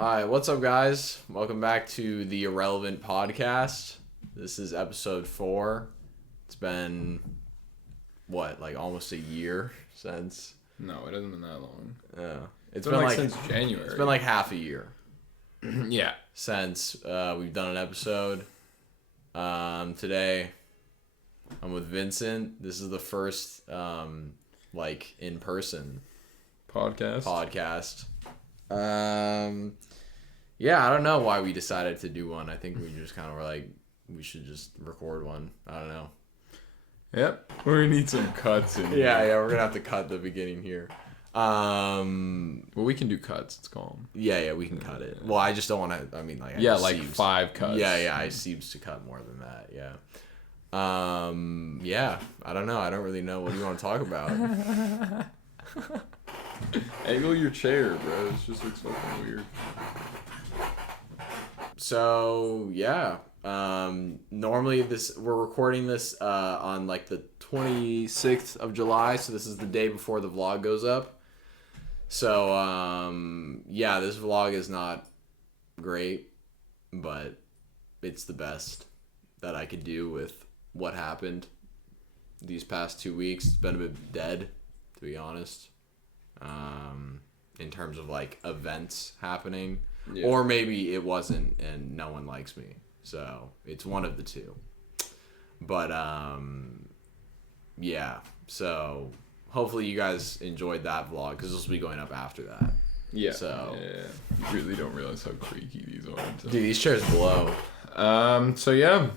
Alright, what's up, guys? Welcome back to the Irrelevant Podcast. This is episode 4. It's been, almost a year since? No, it hasn't been that long. Yeah. It's been since January. It's been like half a year. Yeah. Since we've done an episode. Today, I'm with Vincent. This is the first, in-person podcast. Yeah, I don't know why we decided to do one. I think we just kind of were like, we should just record one. I don't know. Yep. We're going to need some cuts in here. Yeah, we're going to have to cut the beginning here. Well, we can do cuts. It's calm. Yeah, we can cut it. Well, I just don't want to, 5 cuts. Yeah, I seems to cut more than that, yeah. Yeah, I don't know. I don't really know. What do you want to talk about? Angle your chair, bro. It just looks fucking weird. So, yeah. Normally we're recording this on the 26th of July, so this is the day before the vlog goes up. So, this vlog is not great, but it's the best that I could do with what happened these past 2 weeks. It's been a bit dead, to be honest. In terms of events happening, or maybe it wasn't and no one likes me, so it's one of the two. But so hopefully you guys enjoyed that vlog, because this will be going up after that. You really don't realize how creaky these are. Dude, these chairs blow.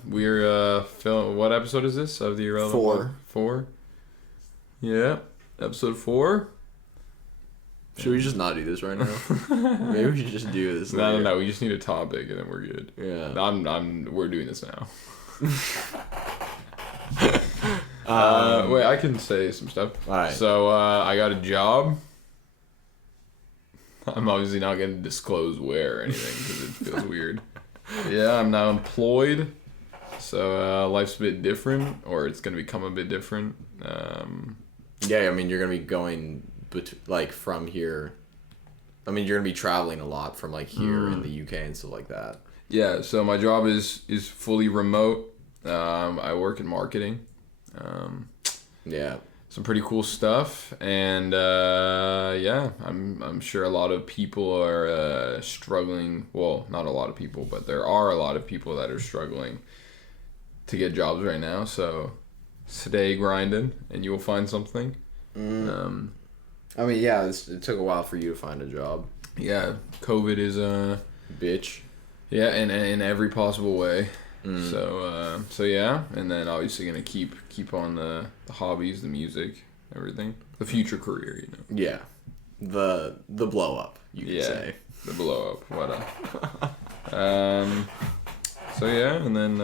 We're film. What episode is this of the Irrelevant? 4. Yeah, episode 4. Should we just not do this right now? Maybe we should just do this later. No. We just need a topic and then we're good. Yeah. We're doing this now. Wait, I can say some stuff. All right. So, I got a job. I'm obviously not going to disclose where or anything because it feels weird. Yeah, I'm now employed. So, life's a bit different, or it's going to become a bit different. You're going to be going from here. You're going to be traveling a lot from here in the UK and stuff like that. Yeah, so my job is fully remote. I work in marketing. Some pretty cool stuff, and I'm sure a lot of people are struggling. Well, not a lot of people, but there are a lot of people that are struggling to get jobs right now. So stay grinding, and you will find something. It took a while for you to find a job. Yeah, COVID is a bitch. Yeah, in every possible way. So and then obviously gonna keep on the hobbies, the music, everything, the future career, Yeah, the blow up, you could say. The blow up. What up? And then.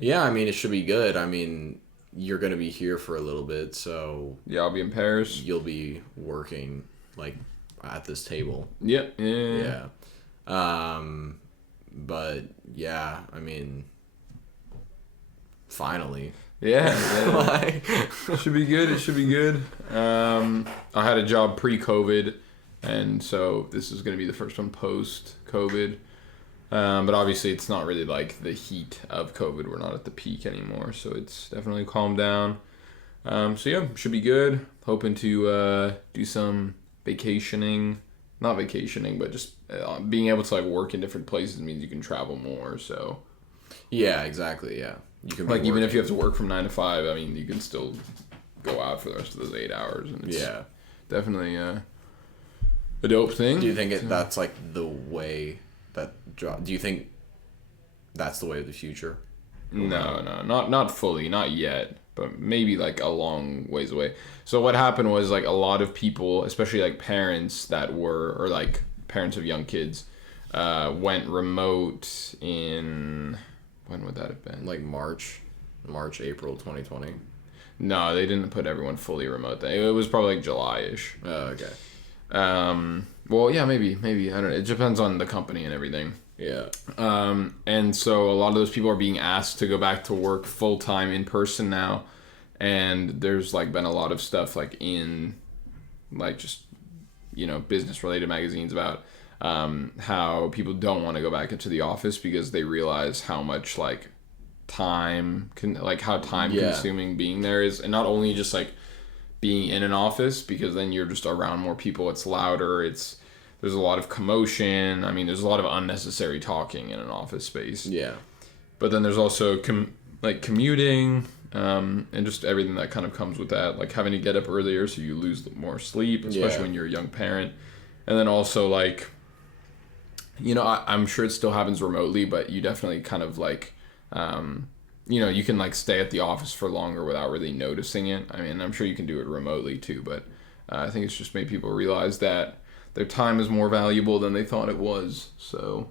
It should be good. You're gonna be here for a little bit, so yeah, I'll be in Paris. You'll be working at this table. Yep. Yeah. But yeah, finally. Yeah. It should be good. I had a job pre-COVID, and so this is going to be the first one post-COVID. But obviously it's not really the heat of COVID. We're not at the peak anymore, so it's definitely calmed down. Should be good. Hoping to do some vacationing. Not vacationing, but just being able to work in different places means you can travel more. So yeah, exactly. Yeah, you can even if you have to work from 9 to 5. You can still go out for the rest of those 8 hours, and it's definitely a dope thing. Do you think that's the way that job? Do you think that's the way of the future? No, not fully, not yet, but maybe a long ways away. So what happened was a lot of people, especially parents that were, or parents of young kids, went remote in, when would that have been? March, April 2020. No, they didn't put everyone fully remote. It was probably July-ish. Oh, okay. Well, yeah, maybe. I don't know. It depends on the company and everything. Yeah. And so a lot of those people are being asked to go back to work full-time in person now. And there's been a lot of stuff in just business related magazines about how people don't want to go back into the office because they realize how much like time consuming being there is, and not only just like being in an office, because then you're just around more people, it's louder, there's a lot of commotion. I mean, there's a lot of unnecessary talking in an office space. Yeah. But then there's also commuting, and just everything that kind of comes with that, like having to get up earlier so you lose more sleep, especially when you're a young parent. And then also like, I'm sure it still happens remotely, but you definitely kind of like, you can like stay at the office for longer without really noticing it. I mean, I'm sure you can do it remotely too, but I think it's just made people realize that their time is more valuable than they thought it was. So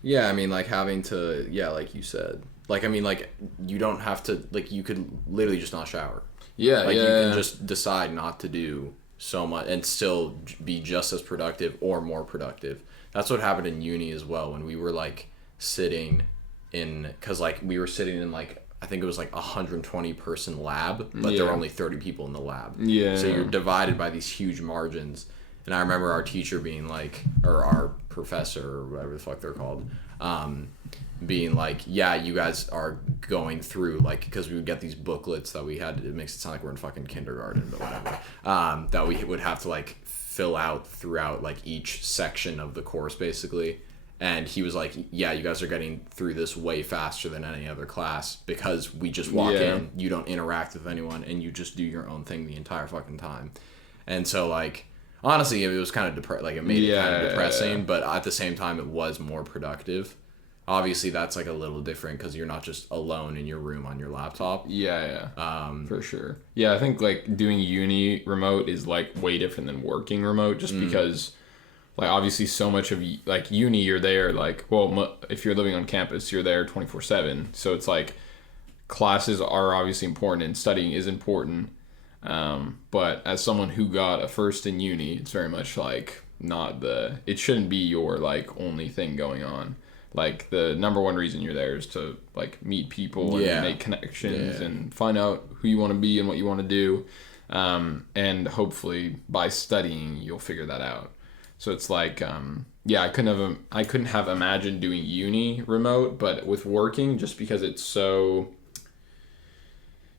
yeah, I mean, like having to, like you said, like, I mean, like you don't have to, like you could literally just not shower. Yeah. Like you can just decide not to do so much and still be just as productive or more productive. That's what happened in uni as well, when we were like sitting because like we were sitting in like, I think it was like 120 person lab, but there were only 30 people in the lab. Yeah. So you're divided by these huge margins. And I remember our teacher being like, or our professor or whatever the fuck they're called, being like, yeah, you guys are going through, like, because we would get these booklets that we had, it makes it sound like we're in fucking kindergarten, but whatever, that we would have to like fill out throughout like each section of the course basically. And he was like, yeah, you guys are getting through this way faster than any other class because we just walk in, you don't interact with anyone, and you just do your own thing the entire fucking time. And so like, honestly, it was kind of it made it kind of depressing, but at the same time, it was more productive. Obviously, that's like a little different because you're not just alone in your room on your laptop. Yeah. For sure. Yeah, I think like doing uni remote is like way different than working remote, just because like obviously so much of like uni, you're there like, well, if you're living on campus, you're there 24/7. So it's like classes are obviously important and studying is important. But as someone who got a first in uni, it's very much like it shouldn't be your like only thing going on. Like the number one reason you're there is to like meet people and make connections and find out who you want to be and what you want to do. And hopefully by studying, you'll figure that out. So it's like, I couldn't have imagined doing uni remote, but with working, just because it's so,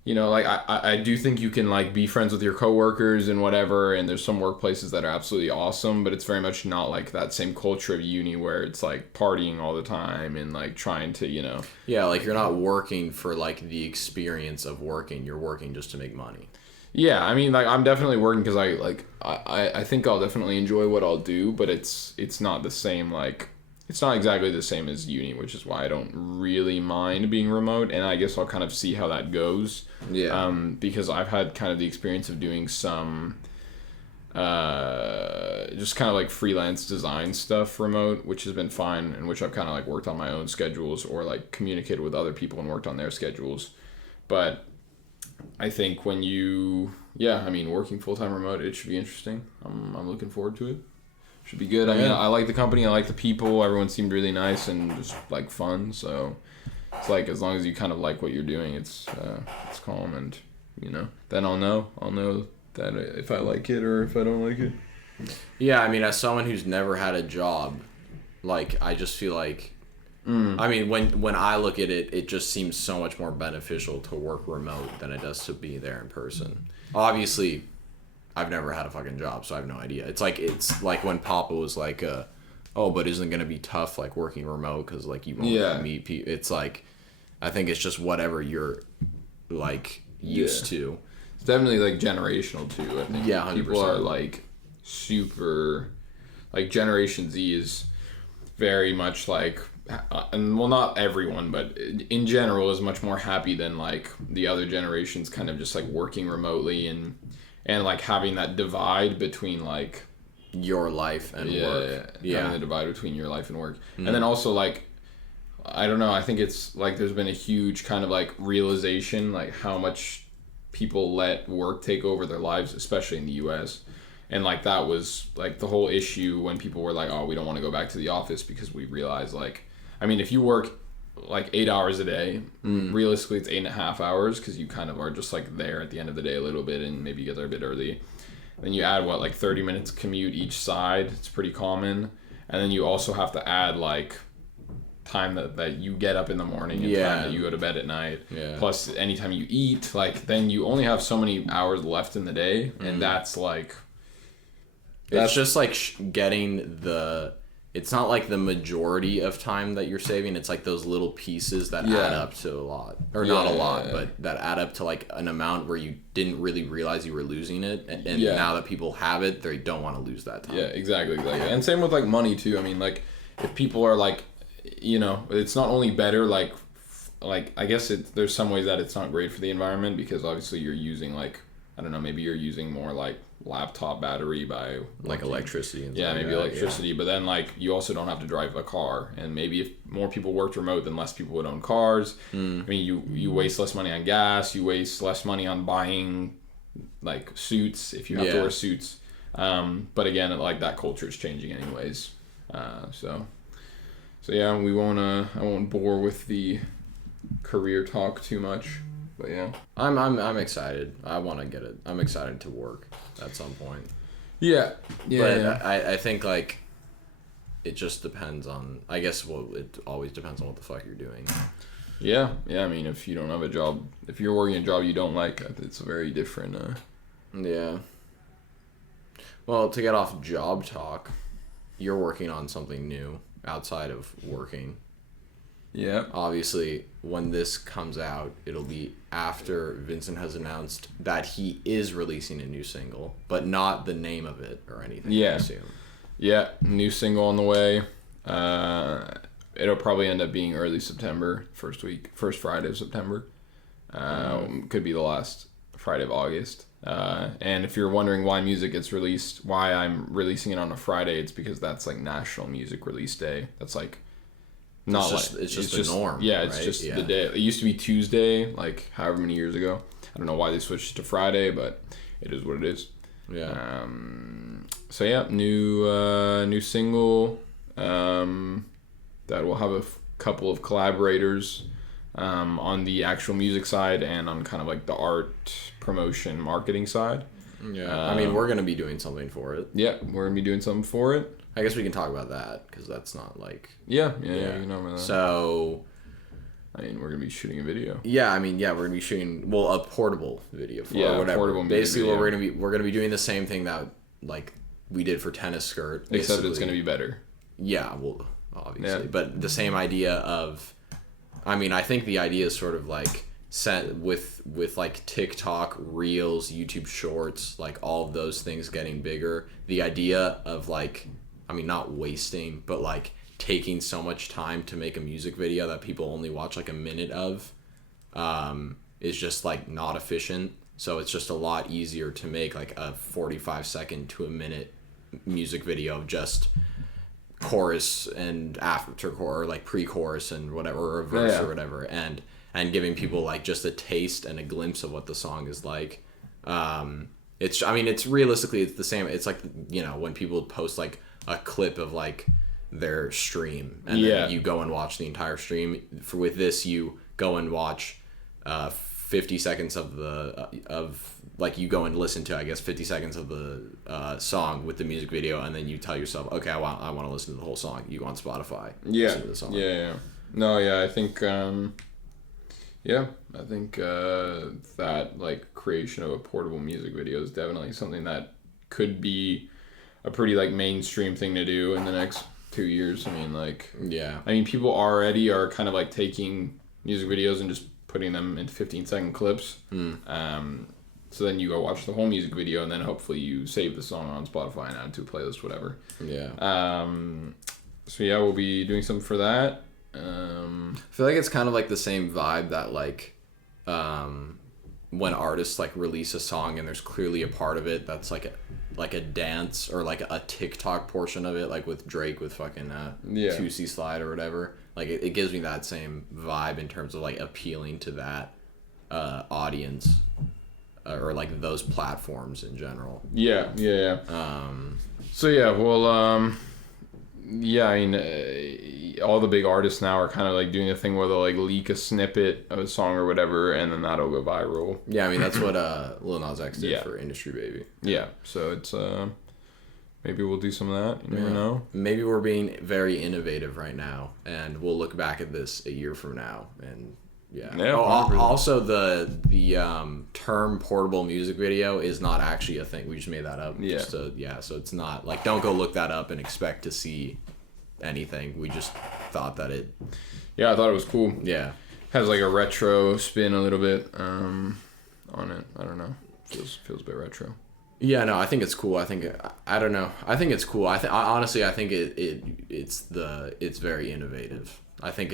like I do think you can like be friends with your coworkers and whatever, and there's some workplaces that are absolutely awesome, but it's very much not like that same culture of uni where it's like partying all the time and like trying to, Yeah, like you're not working for like the experience of working, you're working just to make money. Yeah, I mean, like I'm definitely working because I think I'll definitely enjoy what I'll do, but it's not the same, like it's not exactly the same as uni, which is why I don't really mind being remote, and I guess I'll kind of see how that goes. Yeah. Because I've had kind of the experience of doing some just kind of like freelance design stuff remote, which has been fine, and which I've kind of like worked on my own schedules or like communicated with other people and worked on their schedules. But I think when working full-time remote, it should be interesting. I'm looking forward to it. Should be good. I mean, I like the company. I like the people. Everyone seemed really nice and just like fun. So it's like, as long as you kind of like what you're doing, it's calm, and then I'll know that if I like it or if I don't like it. Yeah, I mean, as someone who's never had a job, like I just feel like, I mean, when I look at it, it just seems so much more beneficial to work remote than it does to be there in person. Obviously, I've never had a fucking job, so I have no idea. It's like when Papa was like, but isn't it going to be tough, like, working remote because, like, you won't meet people. It's like, I think it's just whatever you're, like, used to. It's definitely, like, generational, too, I think. Yeah, 100%. People are, like, super, like, Generation Z is very much, like, and well, not everyone, but in general is much more happy than, like, the other generations kind of just, like, working remotely and like having that divide between like your life and work. Having the divide between your life and work. And then also like, I don't know, I think it's like there's been a huge kind of like realization like how much people let work take over their lives, especially in the US. And like that was like the whole issue when people were like, oh, we don't want to go back to the office, because we realized like, I mean, if you work like 8 hours a day, realistically it's 8.5 hours, because you kind of are just like there at the end of the day a little bit, and maybe you get there a bit early. Then you add like 30 minutes commute each side. It's pretty common. And then you also have to add like time that you get up in the morning and time that you go to bed at night. Yeah. Plus anytime you eat, like then you only have so many hours left in the day, and that's like. It's just like getting it's not like the majority of time that you're saving. It's like those little pieces that add up to a lot. Or not a lot, but that add up to like an amount where you didn't really realize you were losing it. And now that people have it, they don't want to lose that time. Yeah, exactly. And same with like money too. I mean, like if people are like, it's not only better, like I guess there's some ways that it's not great for the environment because obviously you're using like, I don't know, maybe you're using more like laptop battery by like electricity and maybe electricity, but then like you also don't have to drive a car, and maybe if more people worked remote, then less people would own cars. I mean, you waste less money on gas, you waste less money on buying like suits if you have to wear suits, but again, like that culture is changing anyways, so yeah, I won't bore with the career talk too much. But yeah, I'm excited. I want to get it. I'm excited to work at some point. Yeah. But I think like it just depends on. I guess it always depends on what the fuck you're doing. Yeah. I mean, if you don't have a job, if you're working a job you don't like, it's a very different. Yeah. Well, to get off job talk, you're working on something new outside of working. Yeah. Obviously, when this comes out, it'll be after Vincent has announced that he is releasing a new single, but not the name of it or anything. Yeah. I assume. Yeah, new single on the way. It'll probably end up being early September, first Friday of September. Could be the last Friday of August. And if you're wondering why music gets released, why I'm releasing it on a Friday, it's because that's like National Music Release Day. That's like. It's just the norm. Yeah, it's just the day. It used to be Tuesday, like however many years ago. I don't know why they switched to Friday, but it is what it is. Yeah. So yeah, new single. That will have a couple of collaborators on the actual music side and on kind of like the art promotion marketing side. Yeah. I mean, we're gonna be doing something for it. Yeah, we're gonna be doing something for it. I guess we can talk about that because that's not like. Yeah, you can talk about that. So. I mean, we're gonna be shooting a video. Yeah, I mean, we're gonna be shooting a portable video for or whatever. Portable basically, video. we're gonna be doing the same thing that like we did for Tennis Skirt. Except it's gonna be better. Yeah, well, obviously, but the same idea of, I mean, I think the idea is sort of like set with like TikTok, Reels, YouTube Shorts, like all of those things getting bigger. The idea of like, I mean, not wasting, but like taking so much time to make a music video that people only watch like a minute of is just like not efficient. So it's just a lot easier to make like a 45-second to a minute music video of just chorus and after chorus, or like pre-chorus and whatever, or a verse or whatever, and giving people like just a taste and a glimpse of what the song is like. It's realistically, it's the same. It's like, when people post like a clip of like their stream and then you go and watch the entire stream. With this, you go and watch 50 seconds of you go and listen to, I guess, 50 seconds of the song with the music video, and then you tell yourself, okay, I want to listen to the whole song. You go on Spotify. Listen to the song. No, I think that like creation of a portable music video is definitely something that could be a pretty like mainstream thing to do in the next 2 years. I mean, people already are kind of like taking music videos and just putting them in 15-second clips. So then you go watch the whole music video, and then hopefully you save the song on Spotify and add it to a playlist, whatever. So yeah, we'll be doing something for that. I feel like it's kind of like the same vibe that like when artists like release a song and there's clearly a part of it that's like a dance or like a TikTok portion of it, like with Drake with fucking 2C Slide or whatever. Like it gives me that same vibe in terms of like appealing to that audience or like those platforms in general. So yeah, well, I mean, all the big artists now are kind of like doing a thing where they'll like leak a snippet of a song or whatever, and then that'll go viral. Yeah, I mean that's what Lil Nas X did Yeah. for Industry Baby. Yeah, so it's maybe we'll do some of that. You never know. Maybe we're being very innovative right now, and we'll look back at this a year from now, and yeah. Yeah, Also, the term portable music video is not actually a thing. We just made that up. Yeah. So it's not like, don't go look that up and expect to see anything. We just thought that it. Yeah, I thought it was cool. Yeah. Has like a retro spin a little bit on it. I don't know. Feels a bit retro. Yeah, no, I think it's cool. I don't know. I think it's cool. Honestly, I think it's very innovative. I think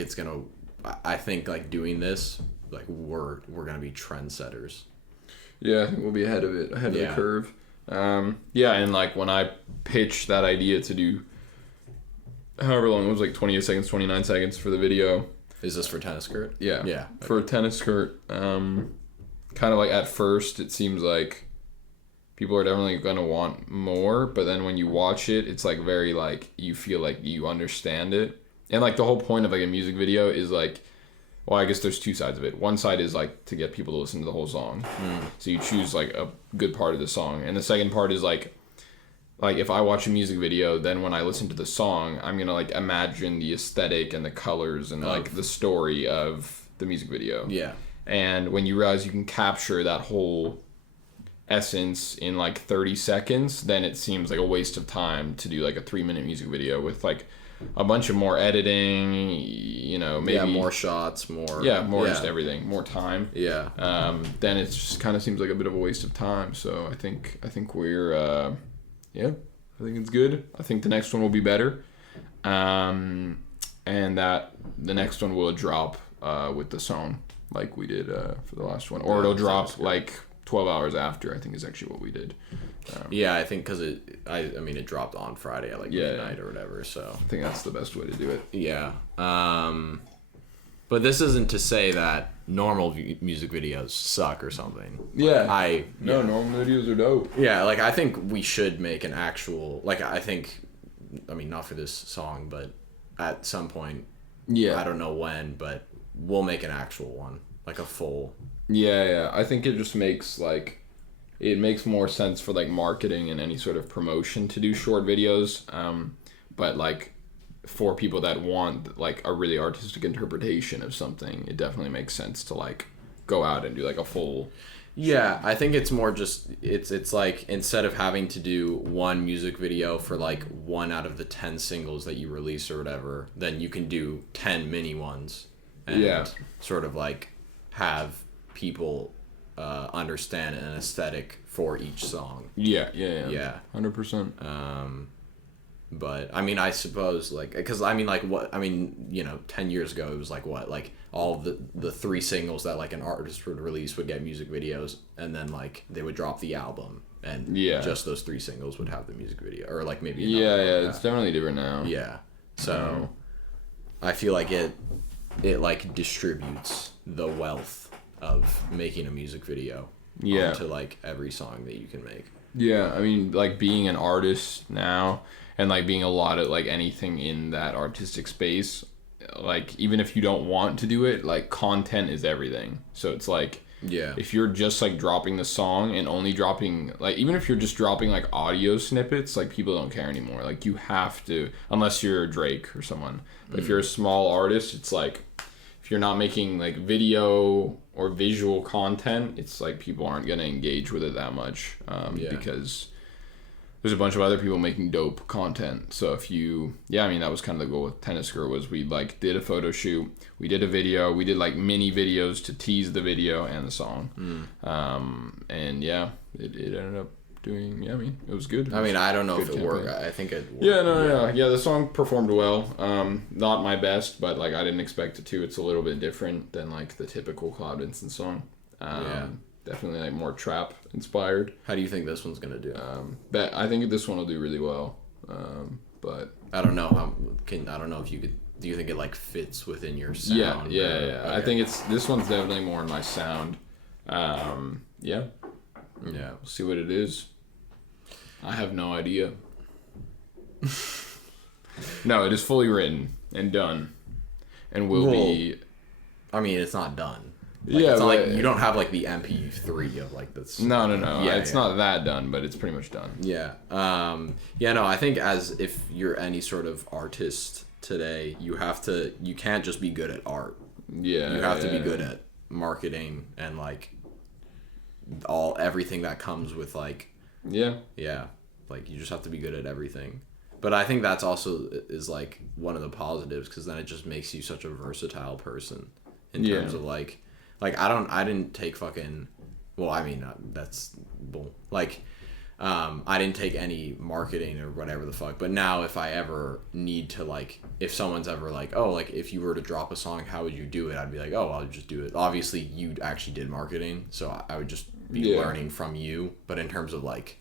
like doing this, like we're gonna be trendsetters. Yeah, I think we'll be ahead of it, ahead of the curve. Yeah, and like when I pitched that idea to do however long, it was like 28 seconds, 29 seconds for the video. Is this for Tennis Skirt? Yeah. Yeah. For a Tennis Skirt, kind of like at first it seems like people are definitely going to want more, but then when you watch it, it's like very like you feel like you understand it. And like the whole point of like a music video is like, well, I guess there's two sides of it. One side is like to get people to listen to the whole song. So you choose like a good part of the song. And the second part is like if I watch a music video, then when I listen to the song, I'm going to like imagine the aesthetic and the colors and like the story of the music video. Yeah. And when you realize you can capture that whole essence in like 30 seconds, then it seems like a waste of time to do like a 3-minute music video with like a bunch of more editing, you know, maybe more shots, more just everything, more time. Yeah. Then it just kind of seems like a bit of a waste of time. So I think we're I think it's good. I think the next one will be better, and that the next one will drop with the song like we did for the last one, or it'll drop like 12 hours after. I think is actually what we did. Yeah, I think because it dropped on Friday at like midnight or whatever. So I think that's the best way to do it. Yeah. But this isn't to say that normal music videos suck or something. Yeah. Normal videos are dope. Yeah, like I think we should make an actual not for this song, but at some point. Yeah. I don't know when, but we'll make an actual one, like a full. Yeah. I think it just makes like. It makes more sense for like marketing and any sort of promotion to do short videos, but like for people that want like a really artistic interpretation of something, it definitely makes sense to like go out and do like a full. Yeah, I think it's more just it's like instead of having to do one music video for like 1 out of the 10 singles that you release or whatever, then you can do 10 mini ones and sort of like have people understand an aesthetic for each song. Yeah. 100%. But I mean, I suppose like, because I mean, like 10 years ago it was like what, like all the 3 singles that like an artist would release would get music videos, and then like they would drop the album, and just those 3 singles would have the music video, or like maybe it's definitely different now. Yeah, so I feel like it like distributes the wealth of making a music video onto like every song that you can make. Yeah, I mean, like being an artist now and like being a lot of like anything in that artistic space, like even if you don't want to do it, like content is everything. So it's like if you're just like dropping the song and only dropping like, even if you're just dropping like audio snippets, like people don't care anymore. Like you have to, unless you're Drake or someone. But if you're a small artist, it's like if you're not making like video or visual content, it's like people aren't going to engage with it that much because there's a bunch of other people making dope content. So if you, I mean, that was kind of the goal with Tennis Skirt, was we like did a photo shoot, we did a video, we did like mini videos to tease the video and the song. And it ended up doing, I mean, it was good. I mean, I don't know if it worked. I think it worked. Yeah, the song performed well. Not my best, but like I didn't expect it to. It's a little bit different than like the typical Cloud Vincent song. Definitely like more trap inspired. How do you think this one's gonna do? But I think this one will do really well. But I don't know I don't know if you could. Do you think it like fits within your sound? Yeah. Okay. I think this one's definitely more in my sound. We'll see what it is. I have no idea. No, it is fully written. and done, and will be. I mean, it's not done. Like, Yeah, it's not but like you don't have like the MP3 of like this. No. Yeah, It's not that done, but it's pretty much done. Yeah. Yeah. No, I think as if you're any sort of artist today, you can't just be good at art. Yeah. You have to be good at marketing and like everything that comes with like. Yeah. Yeah. Like you just have to be good at everything. But I think that's also is like one of the positives because then it just makes you such a versatile person in terms of like I didn't take fucking, well, I mean, that's bull. Like, I didn't take any marketing or whatever the fuck. But now if I ever need to, like, if someone's ever like, oh, like, if you were to drop a song, how would you do it? I'd be like, oh, I'll just do it. Obviously, you actually did marketing. So I would just be learning from you. But in terms of, like,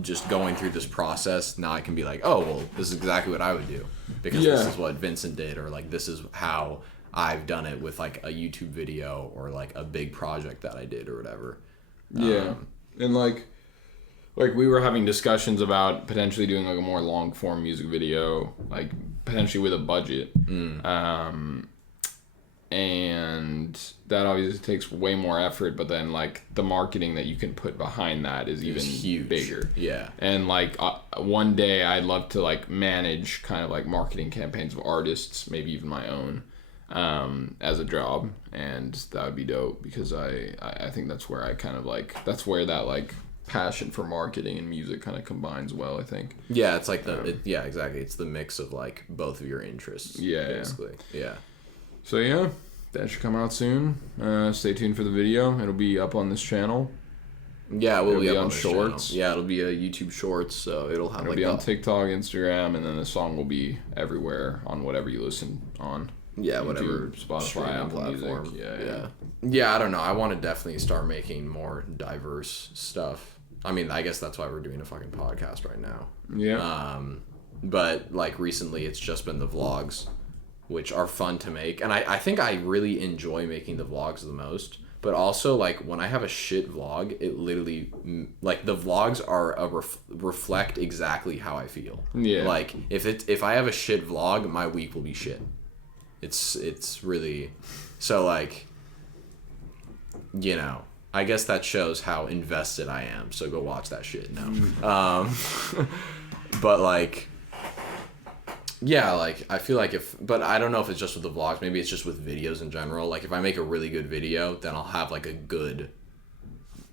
just going through this process, now I can be like, oh, well, this is exactly what I would do. Because this is what Vincent did. Or, like, this is how I've done it with like a YouTube video or like a big project that I did or whatever. Yeah. And like we were having discussions about potentially doing like a more long form music video, like potentially with a budget. And that obviously takes way more effort, but then like the marketing that you can put behind that is even huge. Bigger. Yeah. And like one day I'd love to like manage kind of like marketing campaigns of artists, maybe even my own. As a job, and that would be dope because I think that's where I kind of like that's where that like passion for marketing and music kind of combines well, I think. Yeah, it's like yeah, exactly. It's the mix of like both of your interests. Yeah, basically. Yeah. So yeah, that should come out soon. Stay tuned for the video. It'll be up on this channel. Yeah, we'll be up on Shorts. Channel. Yeah, it'll be a YouTube Shorts, so it'll have it'll be on TikTok, Instagram, and then the song will be everywhere on whatever you listen on. Yeah, YouTube, whatever Spotify, Apple platform. Music. Yeah, I don't know. I want to definitely start making more diverse stuff. I mean, I guess that's why we're doing a fucking podcast right now. Yeah. But like recently, it's just been the vlogs, which are fun to make, and I think I really enjoy making the vlogs the most. But also, like, when I have a shit vlog, it literally, like, the vlogs are reflect exactly how I feel. Yeah. Like, if I have a shit vlog, my week will be shit. It's really, so, like, you know, I guess that shows how invested I am, so go watch that shit now. But, like, yeah, like, I feel like but I don't know if it's just with the vlogs, maybe it's just with videos in general. Like, if I make a really good video, then I'll have, like, a good,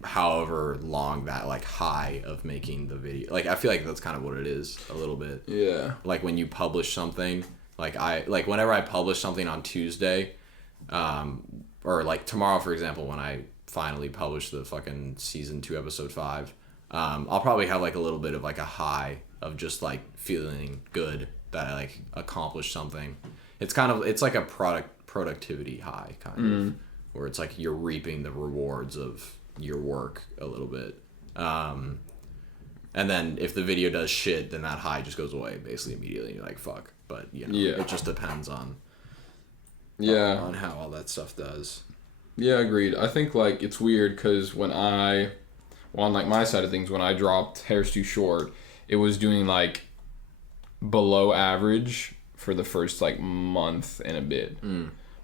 however long that, like, high of making the video. Like, I feel like that's kind of what it is, a little bit. Yeah. Like, when you publish something, whenever I publish something on Tuesday, or, like, tomorrow, for example, when I finally publish the fucking season 2, episode 5, I'll probably have, like, a little bit of, like, a high of just, like, feeling good that I like accomplished something. It's like a productivity high kind of, where it's like you're reaping the rewards of your work a little bit. And then if the video does shit, then that high just goes away basically immediately. And you're like, fuck. But you know, it just depends on how all that stuff does. Yeah, agreed. I think like it's weird because on like my side of things, when I dropped Hair's Too Short, it was doing like below average for the first like month and a bit.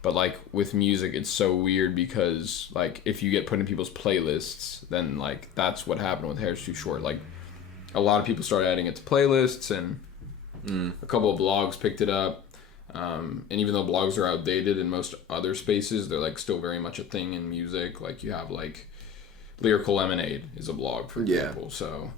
But like with music, it's so weird because like if you get put in people's playlists, then like that's what happened with Hair's Too Short. Like a lot of people started adding it to playlists, and a couple of blogs picked it up. And even though blogs are outdated in most other spaces, they're like still very much a thing in music. Like you have like Lyrical Lemonade is a blog, for example. So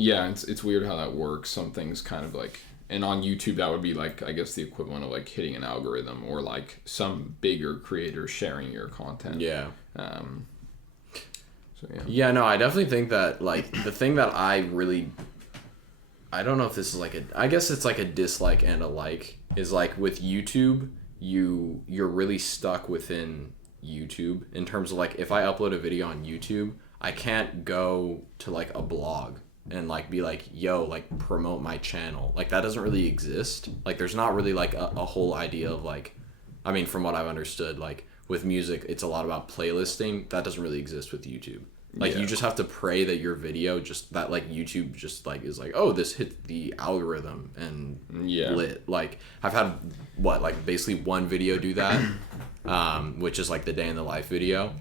yeah, it's weird how that works. Some things kind of like, and on YouTube that would be like, I guess the equivalent of like hitting an algorithm or like some bigger creator sharing your content. Yeah. So yeah. Yeah, no, I definitely think that like the thing that I don't know if this is like I guess it's like a dislike and a like, is like with YouTube, you're really stuck within YouTube in terms of like if I upload a video on YouTube, I can't go to like a blog and like be like, yo, like promote my channel. Like that doesn't really exist. Like there's not really like a whole idea of like, I mean, from what I've understood, like with music, it's a lot about playlisting. That doesn't really exist with YouTube. Like you just have to pray that your video just that like YouTube just like is like, oh, this hit the algorithm and lit. Like I've had like basically one video do that, which is like the day in the life video,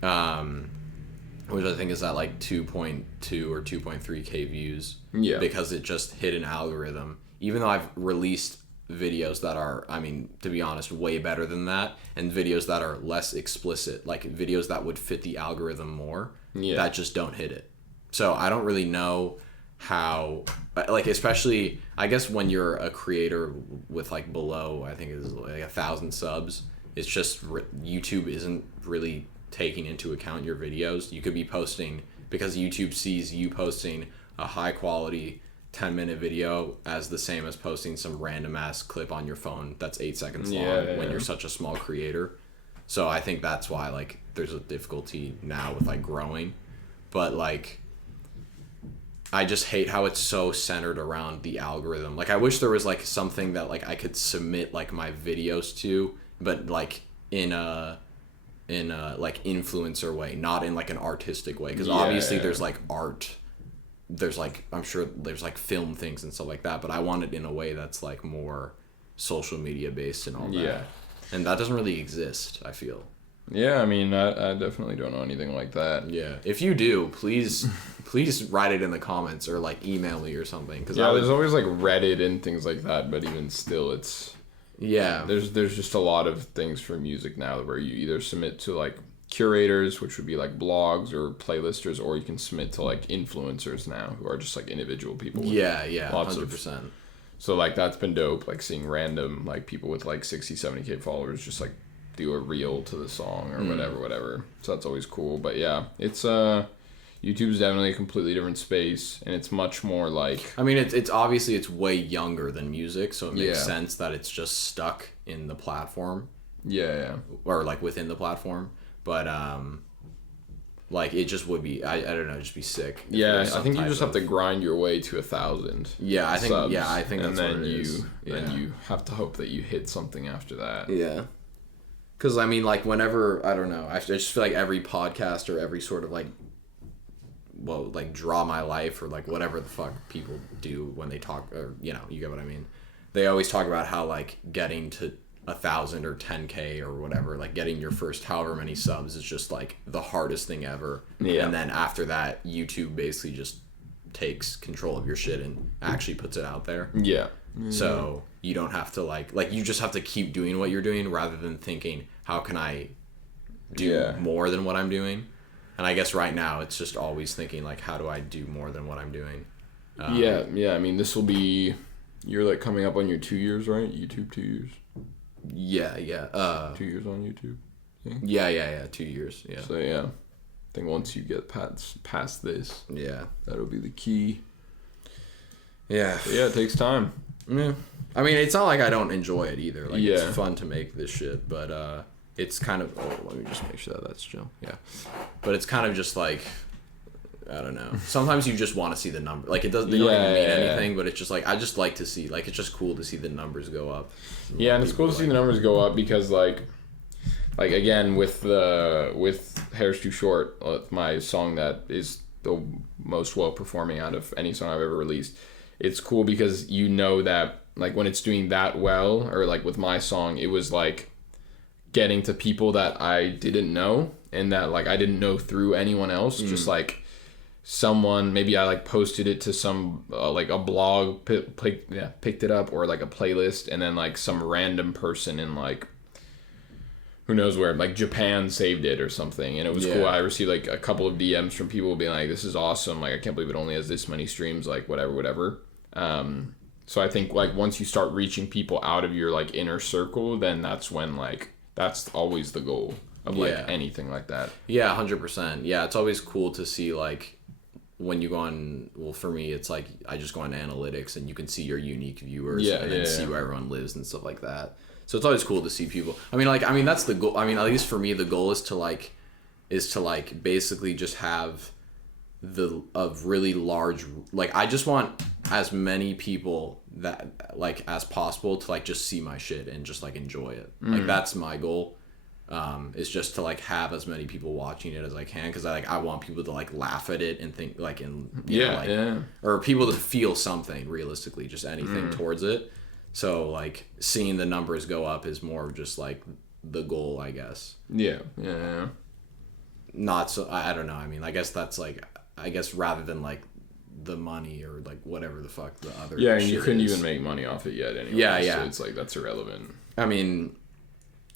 which I think is at like 2.2 or 2.3K views. Yeah. Because it just hit an algorithm. Even though I've released videos that are, I mean, to be honest, way better than that, and videos that are less explicit, like videos that would fit the algorithm more, that just don't hit it. So I don't really know how, like, especially, I guess when you're a creator with like below, I think it's like 1,000 subs, it's just YouTube isn't really taking into account your videos. You could be posting, because YouTube sees you posting a high quality 10-minute video as the same as posting some random ass clip on your phone that's 8 seconds long when you're such a small creator. So I think that's why like there's a difficulty now with like growing. But like I just hate how it's so centered around the algorithm. Like I wish there was like something that like I could submit like my videos to, but like in a like influencer way, not in like an artistic way, because obviously there's like art, there's like, I'm sure there's like film things and stuff like that, but I want it in a way that's like more social media based and all that. And that doesn't really exist, I feel. I mean, I definitely don't know anything like that. If you do, please write it in the comments or like email me or something, because there's always like Reddit and things like that, but even still it's there's just a lot of things for music now where you either submit to like curators, which would be like blogs or playlisters, or you can submit to like influencers now who are just like individual people with lots 100%. So like that's been dope, like seeing random like people with like 60-70K followers just like do a reel to the song or whatever. So that's always cool. But it's YouTube's definitely a completely different space, and it's much more like, I mean, it's obviously it's way younger than music, so it makes sense that it's just stuck in the platform. Or like within the platform. But like it just would be, I don't know, just be sick. I think you just have to grind your way to 1,000. I think subs, I think that's and then what it is. And you have to hope that you hit something after that. Because I mean, like whenever, I don't know, I just feel like every podcast or every sort of like, well, like Draw My Life or like whatever the fuck people do when they talk, or you know, you get what I mean. They always talk about how like getting to 1,000 or 10K or whatever, like getting your first however many subs is just like the hardest thing ever. And then after that, YouTube basically just takes control of your shit and actually puts it out there. So you don't have to like you just have to keep doing what you're doing rather than thinking, how can I do more than what I'm doing? And I guess right now it's just always thinking like, how do I do more than what I'm doing? I mean, this will be, you're like coming up on your 2 years, right? YouTube 2 years. 2 years on YouTube. 2 years. So I think once you get past this, that'll be the key. But it takes time. I mean, it's not like I don't enjoy it either. Like it's fun to make this shit, but it's kind of, let me just make sure that that's chill. But it's kind of just like, I don't know. Sometimes you just want to see the number. Like, they don't even mean anything, but it's just like, I just like to see, like, it's just cool to see the numbers go up. And it's cool to see the numbers go up because, like again, with Hair's Too Short, my song that is the most well-performing out of any song I've ever released, it's cool because you know that, like, when it's doing that well, or, like, with my song, it was, like, getting to people that I didn't know and that, like, I didn't know through anyone else, just, like, someone, maybe I like posted it to some like a blog picked it up, or like a playlist, and then like some random person in like who knows where, like Japan, saved it or something, and it was cool. I received like a couple of DMs from people being like, this is awesome, like I can't believe it only has this many streams, like whatever. So I think like once you start reaching people out of your like inner circle, then that's when like that's always the goal of like anything like that. 100%. It's always cool to see like when you go on, well, for me, it's like I just go on analytics and you can see your unique viewers and then see where everyone lives and stuff like that. So it's always cool to see people. I mean, that's the goal. I mean, at least for me, the goal is to like basically just have a really large, like, I just want as many people that like as possible to like just see my shit and just like enjoy it. Like that's my goal. is just to like have as many people watching it as I can, because I want people to like laugh at it and think like or people to feel something realistically, just anything towards it. So like seeing the numbers go up is more of just like the goal, I guess. Yeah. Not so, I don't know. I mean, I guess that's like, I guess rather than like the money or like whatever the fuck the other and you couldn't is. even make money off it yet anyway. So it's like that's irrelevant. I mean,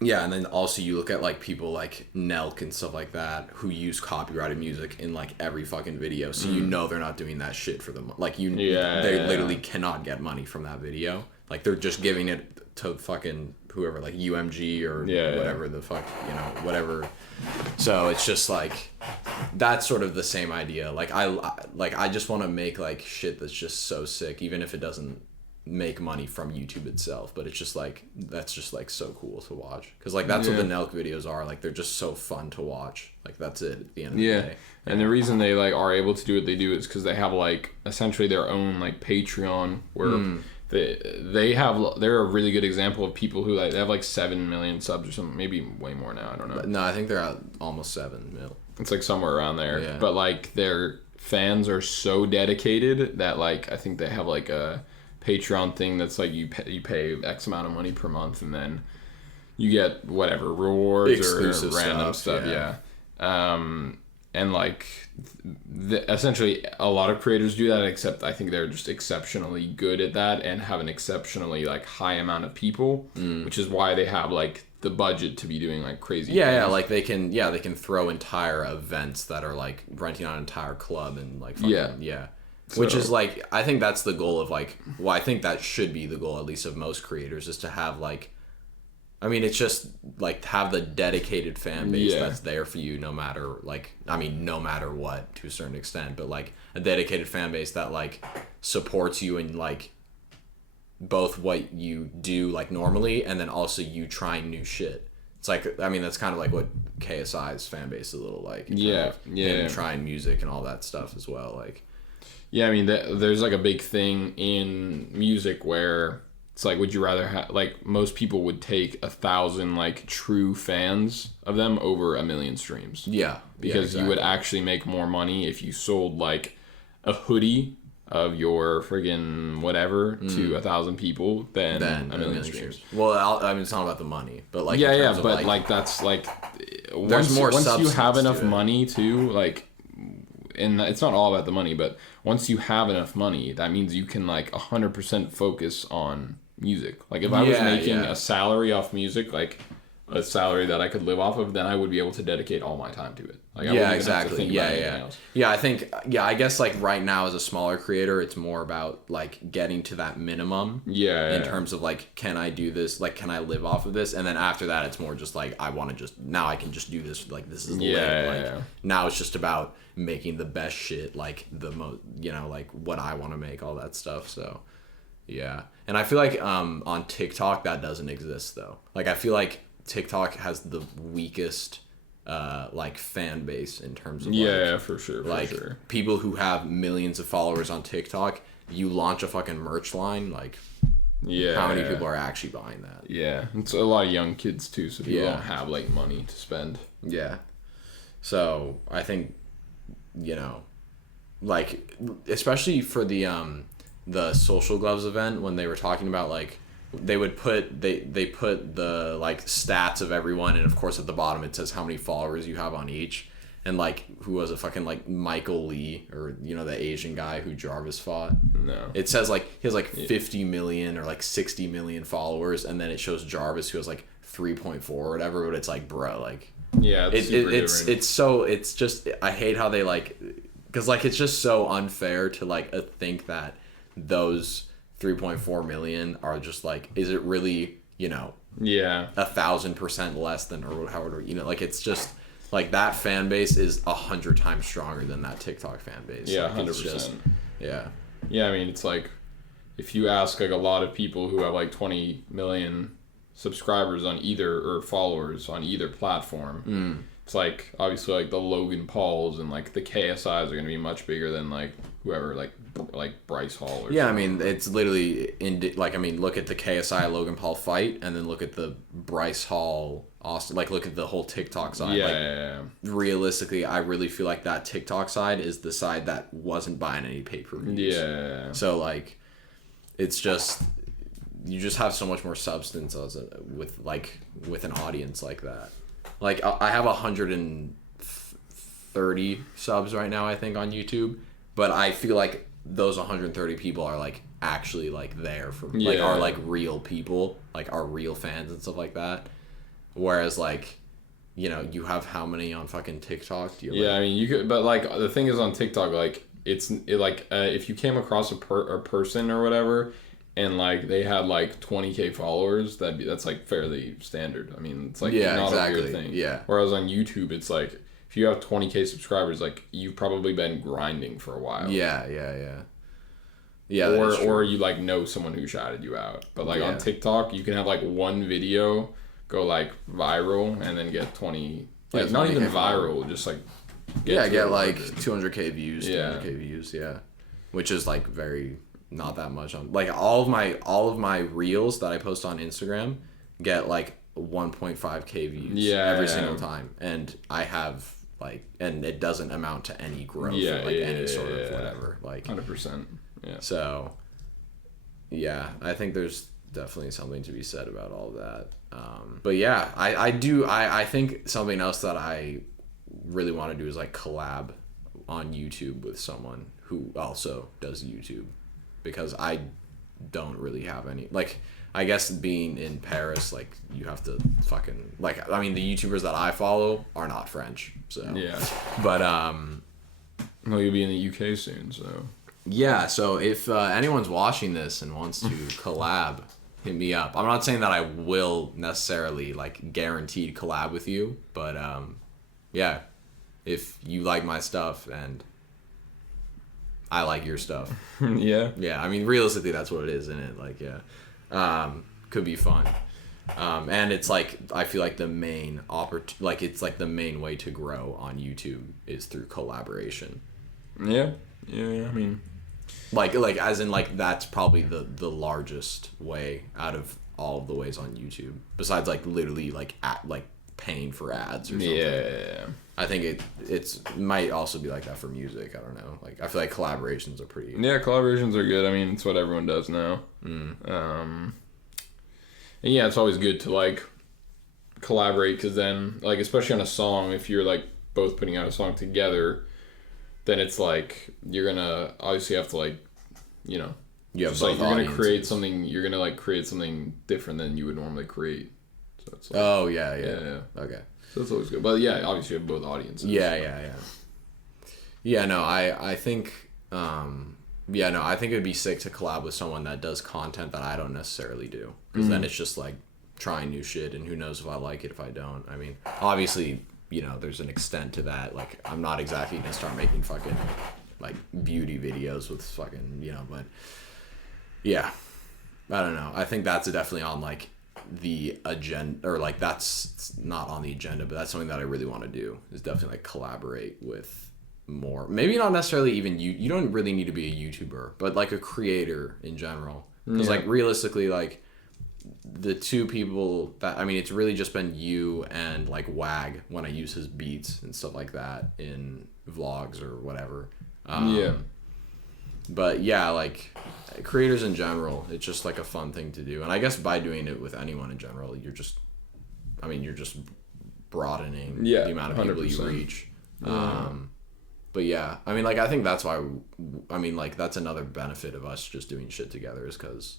yeah, and then also you look at like people like Nelk and stuff like that who use copyrighted music in like every fucking video, so you know they're not doing that shit for them. Like they literally cannot get money from that video. Like they're just giving it to fucking whoever, like UMG or whatever the fuck, whatever. So it's just like that's sort of the same idea. Like I just want to make like shit that's just so sick, even if it doesn't make money from YouTube itself, but it's just like that's just like so cool to watch, because like that's what the Nelk videos are. Like they're just so fun to watch. Like that's it at the end of the day. And the reason they like are able to do what they do is because they have like essentially their own like Patreon where they're a really good example of people who like they have like 7 million subs or something, maybe way more now, I don't know. No, I think they're at almost 7 mil. It's like somewhere around there. But like their fans are so dedicated that like I think they have like a Patreon thing that's like you pay X amount of money per month, and then you get whatever rewards exclusive or random stuff. And like essentially a lot of creators do that, except I think they're just exceptionally good at that and have an exceptionally like high amount of people, which is why they have like the budget to be doing like crazy things. Like they can throw entire events that are like renting out an entire club and like fucking, which is like, I think that's the goal of like, well, I think that should be the goal at least of most creators, is to have like, I mean, it's just like have the dedicated fan base that's there for you no matter like, I mean, no matter what to a certain extent, but like a dedicated fan base that like supports you in like both what you do like normally and then also you trying new shit. It's like, I mean, that's kind of like what KSI's fan base is a little like. Trying music and all that stuff as well. Like, I mean, there's like a big thing in music where it's like, would you rather have, like, most people would take 1,000 like true fans of them over 1 million streams. Because you would actually make more money if you sold like a hoodie of your friggin' whatever to 1,000 people than 1 million streams. Well, I mean, it's not about the money, but like but like that's like once you have enough money to like, and it's not all about the money, but once you have enough money, that means you can like 100% focus on music. Like if I was making a salary off music, like a salary that I could live off of, then I would be able to dedicate all my time to it. Like I wouldn't even have to think about anything else. I think I guess like right now as a smaller creator, it's more about like getting to that minimum. In terms of like, can I do this? Like, can I live off of this? And then after that, it's more just like, I want to just, now I can just do this. Like this is now it's just about making the best shit, like the most, like what I want to make, all that stuff. So and I feel like on TikTok that doesn't exist though. Like I feel like TikTok has the weakest like fan base in terms of for sure, people who have millions of followers on TikTok. You launch a fucking merch line, like how many people are actually buying that? It's a lot of young kids too, so people don't have like money to spend. So I think like especially for the Social Gloves event, when they were talking about like they would put they put the like stats of everyone, and of course at the bottom it says how many followers you have on each, and like who was it, fucking like Michael Lee, or the Asian guy who Jarvis fought. No, it says like he has like 50 million or like 60 million followers, and then it shows Jarvis who has like 3.4 or whatever, but it's like, bro, like it's just, I hate how they like, because like it's just so unfair to like think that those 3.4 million are just like, is it really 1,000% less than, or however, like it's just like that fan base is 100 times stronger than that TikTok fan base. Like, 100%. I mean, it's like if you ask like a lot of people who have like 20 million subscribers on either, or followers on either platform, it's like obviously like the Logan Pauls and like the KSIs are gonna be much bigger than like whoever, like Bryce Hall or something. I mean, it's literally look at the KSI Logan Paul fight, and then look at the Bryce Hall Austin. Like, look at the whole TikTok side. Yeah, like, yeah. Realistically, I really feel like that TikTok side is the side that wasn't buying any pay-per-views. Yeah. So, like, it's just, you just have so much more substance with an audience like that. Like, I have 130 subs right now, I think, on YouTube, but I feel like those 130 people are, like, actually, like, there for, like, are, like, real people, like, are real fans and stuff like that. Whereas, like, you know, you have how many on fucking TikTok? Do you I mean, you could, but, like, the thing is on TikTok, like, if you came across a person or whatever, and, like, they had, like, 20K followers, that's, like, fairly standard. I mean, it's, like, not a weird thing. Yeah. Whereas on YouTube, it's, like, if you have 20K subscribers, like, you've probably been grinding for a while. Yeah, or you, like, know someone who shouted you out. But, like, on TikTok, you can have, like, one video go, like, viral and then get 20... Like, not even viral, just, like... Get like 200K views, 300K views, which is, like, very... not that much on, like, all of my reels that I post on Instagram get, like, 1.5K views every single time, and I have, like, and it doesn't amount to any growth or, like, any sort of whatever, like 100%. So I think there's definitely something to be said about all of that. But yeah, I think something else that I really want to do is, like, collab on YouTube with someone who also does YouTube, because I don't really have any, like, I guess being in Paris, like, you have to fucking, like, I mean, the YouTubers that I follow are not French, so but well, you'll be in the UK soon, so so if anyone's watching this and wants to collab, hit me up. I'm not saying that I will necessarily, like, guaranteed collab with you, but if you like my stuff and I like your stuff. Yeah, I mean, realistically, that's what it is, isn't it? Like, could be fun. And it's, like, I feel like the main it's, like, the main way to grow on YouTube is through collaboration. Yeah, I mean... Like, as in, like, that's probably the largest way out of all of the ways on YouTube. Besides, like, literally, like, paying for ads or something. Yeah. I think it might also be like that for music. I don't know. Like, I feel like collaborations are pretty... Yeah, collaborations are good. I mean, it's what everyone does now. And yeah, it's always good to, like, collaborate, because then, like, especially on a song, if you're, like, both putting out a song together, then it's, like, you're gonna obviously have to, like, you know... Yeah, just, like, you're gonna create something... You're gonna, like, create something different than you would normally create. So it's like... Oh, yeah. Okay. So that's always good. But yeah, obviously you have both audiences. Yeah, no, I think I think it'd be sick to collab with someone that does content that I don't necessarily do, because then it's just, like, trying new shit, and who knows if I like it, if I don't. I mean, obviously, you know, there's an extent to that. Like, I'm not exactly gonna start making fucking, like, beauty videos with fucking, you know, but yeah, I don't know. I think that's definitely on, like, the agenda, or, like, that's not on the agenda, but that's something that I really want to do, is definitely, like, collaborate with more, maybe not necessarily even you don't really need to be a YouTuber, but, like, a creator in general, because like, realistically, like, the two people that, I mean, it's really just been you and, like, Wag when I use his beats and stuff like that in vlogs or whatever. But yeah, like, creators in general, it's just, like, a fun thing to do. And I guess by doing it with anyone in general, you're just broadening the amount of people 100%. You reach. But yeah, I mean, like, I think that's why, I mean, like, that's another benefit of us just doing shit together, is because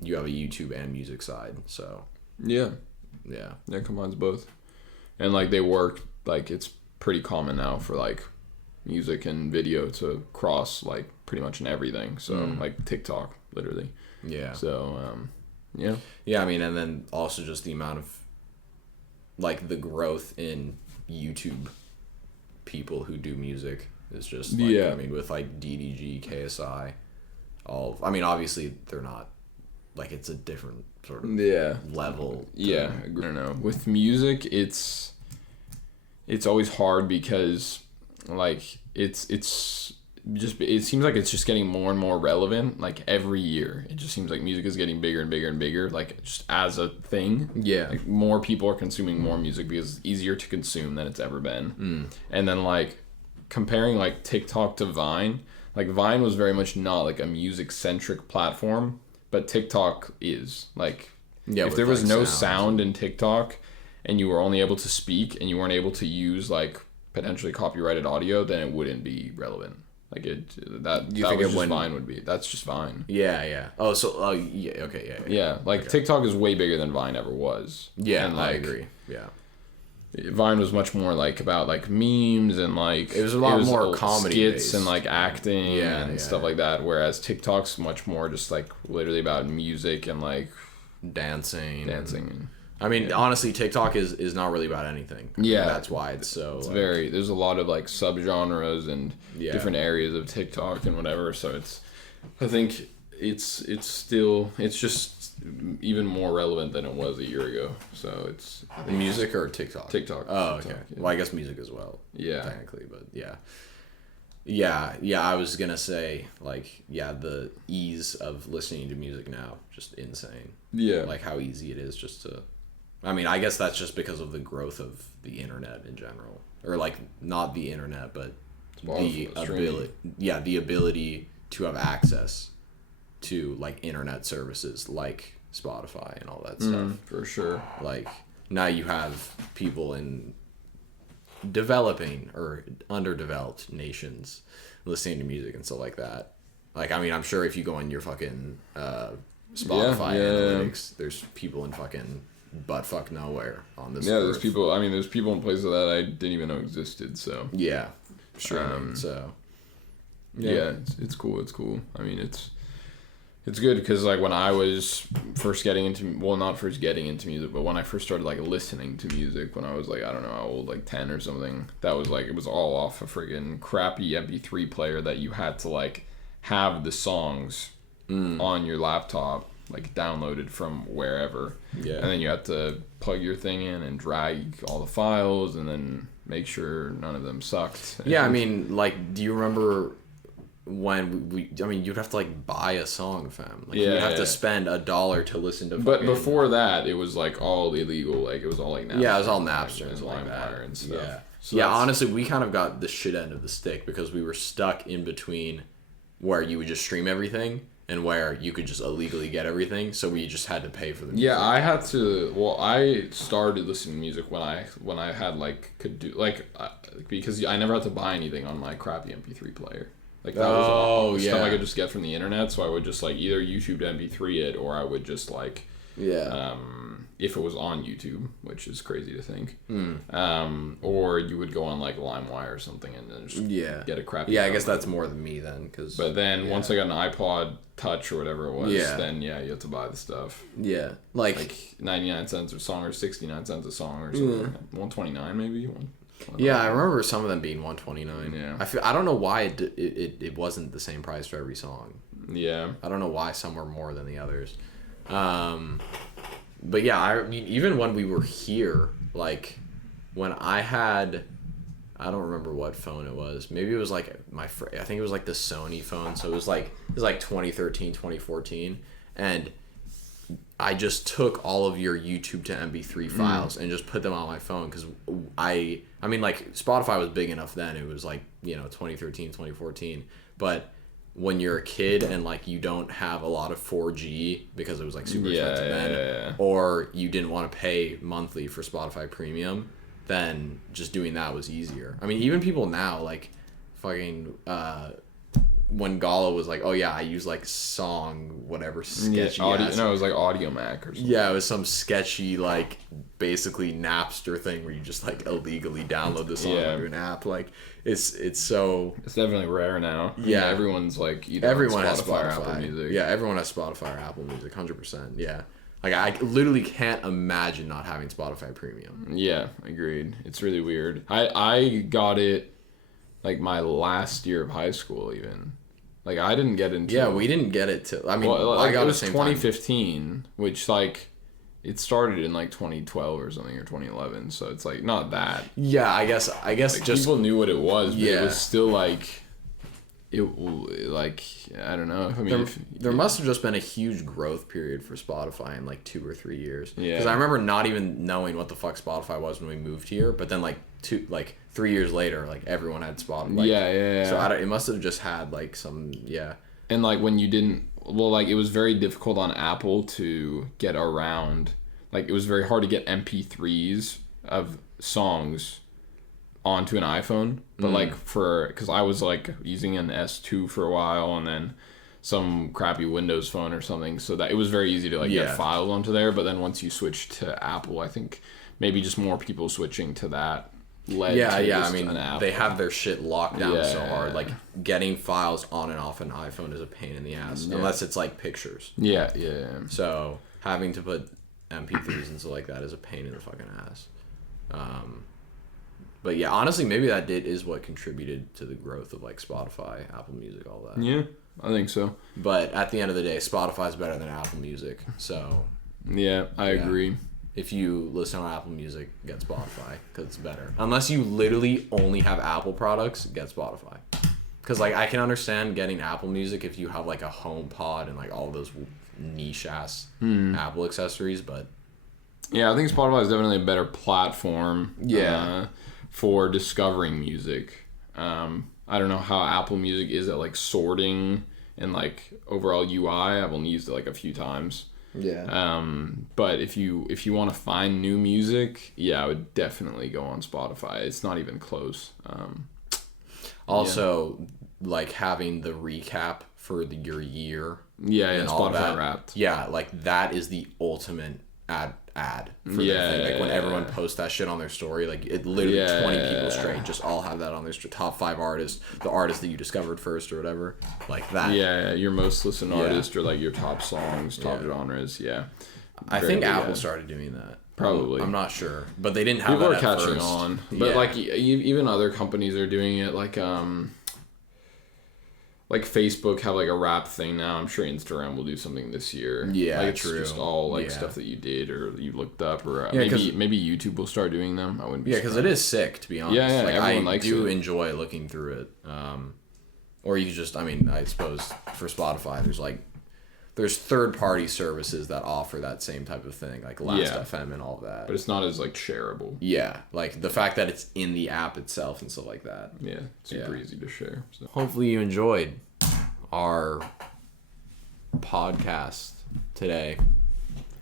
you have a YouTube and music side, so. Yeah, it combines both. And, like, they work, like, it's pretty common now for, like, music and video to cross, like, pretty much in everything. So, like, TikTok, literally. Yeah. So, yeah. Yeah, I mean, and then also just the amount of, like, the growth in YouTube people who do music is just, like, I mean, with, like, DDG, KSI, I mean, obviously, they're not, like, it's a different sort of level. I don't know. With music, it's always hard because, like, it's it seems like it's just getting more and more relevant. Like every year, it just seems like music is getting bigger and bigger and bigger. Like just as a thing. Yeah. Like more people are consuming more music because it's easier to consume than it's ever been. And then like comparing like TikTok to Vine, like Vine was very much not like a music centric platform, but TikTok is like. Yeah, if there was no sound in TikTok and you were only able to speak and you weren't able to use like potentially copyrighted audio, then it wouldn't be relevant. Like that was just Vine would be. That's just Vine. Yeah. Oh, so yeah, okay, yeah. Yeah, like okay. TikTok is way bigger than Vine ever was. Yeah, and, like, I agree. Yeah. Vine was much more like about like memes and like it was a lot more comedy skits based. And like acting and stuff like that. Whereas TikTok's much more just like literally about music and like dancing. I mean, honestly, TikTok is not really about anything. Yeah, that's why it's so. It's very. There's a lot of like subgenres and different areas of TikTok and whatever. So I think it's just even more relevant than it was a year ago. So it's music or TikTok. TikTok. Oh, TikTok, okay. Yeah. Well, I guess music as well. Yeah. Technically, but yeah. Yeah, I was gonna say, like, the ease of listening to music now, just insane. Yeah. Like, how easy it is just to... I mean, I guess that's just because of the growth of the internet in general. Or, like, not the internet, but the ability... Yeah, the ability to have access to, like, internet services like Spotify and all that stuff. For sure. Like, now you have people in... developing or underdeveloped nations listening to music and stuff like that. Like, I mean, I'm sure if you go on your fucking Spotify analytics, there's people in fucking buttfuck nowhere on this earth. There's people. I mean, there's people in places that I didn't even know existed. So yeah, sure. So yeah, it's cool. It's cool. I mean, it's good because like when I was first getting into, well, not first getting into music, but when I first started like listening to music when I was like, I don't know how old, like 10 or something, that was like, it was all off a friggin' crappy MP3 player that you had to like have the songs on your laptop, like downloaded from wherever. Yeah. And then you had to plug your thing in and drag all the files and then make sure none of them sucked. Yeah, I mean, like, do you remember when I mean, you'd have to like buy a song, fam. Like, you'd have to spend $1 to listen to. But before that, it was like all illegal. Like it was all like Napster. Yeah, it was all Napster and like that and stuff. Yeah, so honestly, we kind of got the shit end of the stick because we were stuck in between where you would just stream everything and where you could just illegally get everything. So we just had to pay for the music. Yeah, I had to. Well, I started listening to music when I had like could do like because I never had to buy anything on my crappy MP3 player. Like that was stuff I could just get from the internet, so I would just like either YouTube to MP3 it, or I would just like if it was on YouTube, which is crazy to think, or you would go on like LimeWire or something and then just get a crappy. Yeah, I guess that's more than me then, because. But then once I got an iPod Touch or whatever it was, then you had to buy the stuff. Yeah, like 99 cents a song or 69 cents a song or something. 129 maybe. Yeah, I remember some of them being $129. Yeah. I don't know why it wasn't the same price for every song. Yeah. I don't know why some were more than the others. But yeah, I mean, even when we were here, like when I had, I don't remember what phone it was. Maybe it was like I think it was like the Sony phone. So it was like 2013, 2014, and I just took all of your YouTube to MP3 files and just put them on my phone because I mean, like, Spotify was big enough then. It was like, 2013, 2014. But when you're a kid and, like, you don't have a lot of 4G because it was, like, super expensive then, or you didn't want to pay monthly for Spotify Premium, then just doing that was easier. I mean, even people now, like, fucking... when Gala was like, oh yeah, I use like song whatever sketchy it was like Audio Mac or something. Yeah, it was some sketchy like basically Napster thing where you just like illegally download the song onto an app. Like it's definitely rare now. Yeah, everyone's like either everyone has Spotify Spotify or Apple Music. Yeah, everyone has Spotify or Apple Music, 100%. Yeah, like I literally can't imagine not having Spotify Premium. Yeah, agreed. It's really weird. I got it like my last year of high school even. Like, I didn't get into... Yeah, we didn't get it till... I mean, I got it was 2015, which, like, it started in, like, 2012 or something, or 2011, so it's, like, not that. Yeah, I guess like, just... people knew what it was, but it was still, like... like, I don't know. I mean, there must have just been a huge growth period for Spotify in like 2 or 3 years. Yeah. Because I remember not even knowing what the fuck Spotify was when we moved here, but then like 3 years later, like everyone had Spotify. Like, yeah. So it must have just had like some And like when you didn't, well, like it was very difficult on Apple to get around. Like it was very hard to get MP3s of songs onto an iPhone, but like because I was like using an S2 for a while and then some crappy Windows phone or something, so that it was very easy to like get files onto there. But then once you switch to Apple, I think maybe just more people switching to that led to I mean, they have their shit locked down so hard. Like getting files on and off an iPhone is a pain in the ass unless it's like pictures. Yeah. So having to put MP3s and stuff like that is a pain in the fucking ass. But yeah, honestly, maybe that is what contributed to the growth of like Spotify, Apple Music, all that. Yeah, I think so. But at the end of the day, Spotify's better than Apple Music. So yeah, I agree. If you listen on Apple Music, get Spotify because it's better. Unless you literally only have Apple products, get Spotify. Because like I can understand getting Apple Music if you have like a HomePod and like all those niche ass Apple accessories, but yeah, I think Spotify is definitely a better platform. For discovering music. I don't know how Apple Music is at like sorting and like overall UI. I've only used it like a few times. Yeah. But if you want to find new music, I would definitely go on Spotify. It's not even close. Also, like having the recap for your year. Yeah, and Spotify Wrapped. Yeah, like that is the ultimate ad for their thing. Like when everyone posts that shit on their story, like it literally 20 people straight just all have that on their top 5 artists, the artists that you discovered first or whatever, like that. Your most listened artist or like your top songs, top genres. I think Apple started doing that. Probably. I'm not sure, but they didn't have people that are at catching first. on, but like even other companies are doing it. Like Facebook have like a rap thing now. I'm sure Instagram will do something this year. Yeah, like it's true. Just all like stuff that you did or you looked up, or maybe YouTube will start doing them. I wouldn't. Because it is sick, to be honest. Yeah, like everyone I likes do it. enjoy looking through it. Or you just, I suppose for Spotify, there's third-party services that offer that same type of thing, like Last.fm and all of that. But it's not as like shareable. Yeah, like the fact that it's in the app itself and stuff like that. Yeah, super easy to share. So. Hopefully you enjoyed our podcast today.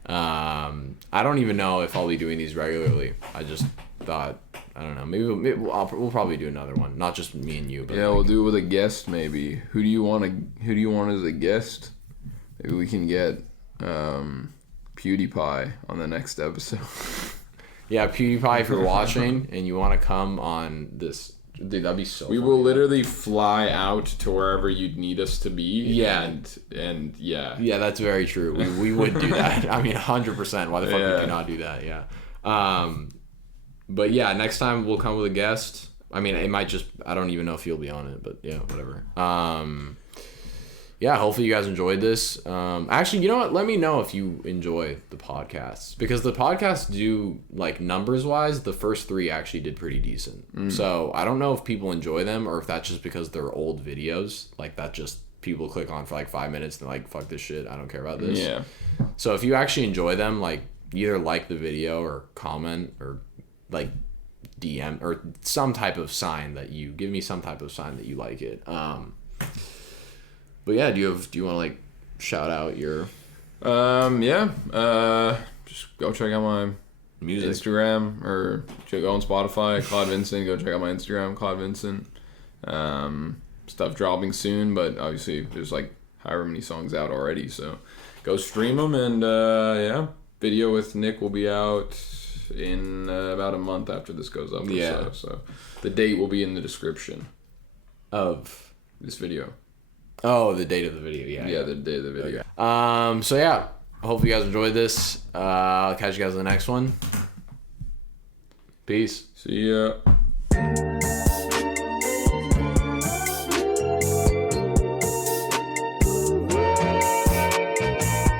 I don't even know if I'll be doing these regularly. I just thought, I don't know, maybe we'll probably do another one, not just me and you. But we'll do it with a guest maybe. Who do you want as a guest? Maybe we can get PewDiePie on the next episode. Yeah, PewDiePie, if you're watching and you want to come on this, dude, that'd be so We funny. will literally fly out to wherever you'd need us to be. Yeah. And yeah. Yeah, that's very true. We would do that. I mean, 100%. Why the fuck would you not do that? Yeah. But yeah, next time we'll come with a guest. I mean, it might just, I don't even know if you'll be on it, but yeah, whatever. Yeah, hopefully you guys enjoyed this. Actually, you know what? Let me know if you enjoy the podcasts, because the podcasts do, like, numbers-wise, the first 3 actually did pretty decent. So I don't know if people enjoy them or if that's just because they're old videos. Like, that just people click on for, like, 5 minutes and they're like, fuck this shit. I don't care about this. Yeah. So if you actually enjoy them, like, either like the video or comment or, like, DM or some type of sign that you... Give me some type of sign that you like it. But yeah, do you want to like shout out your just go check out my music Instagram, or go on Spotify, Claude Vincent. Go check out my Instagram, Claude Vincent. Stuff dropping soon, but obviously there's like however many songs out already, so go stream them. And video with Nick will be out in about a month after this goes up. So the date will be in the description of this video. Oh, the date of the video. Yeah, the date of the video. Okay. So yeah, hope you guys enjoyed this. I'll catch you guys in the next one. Peace. See ya.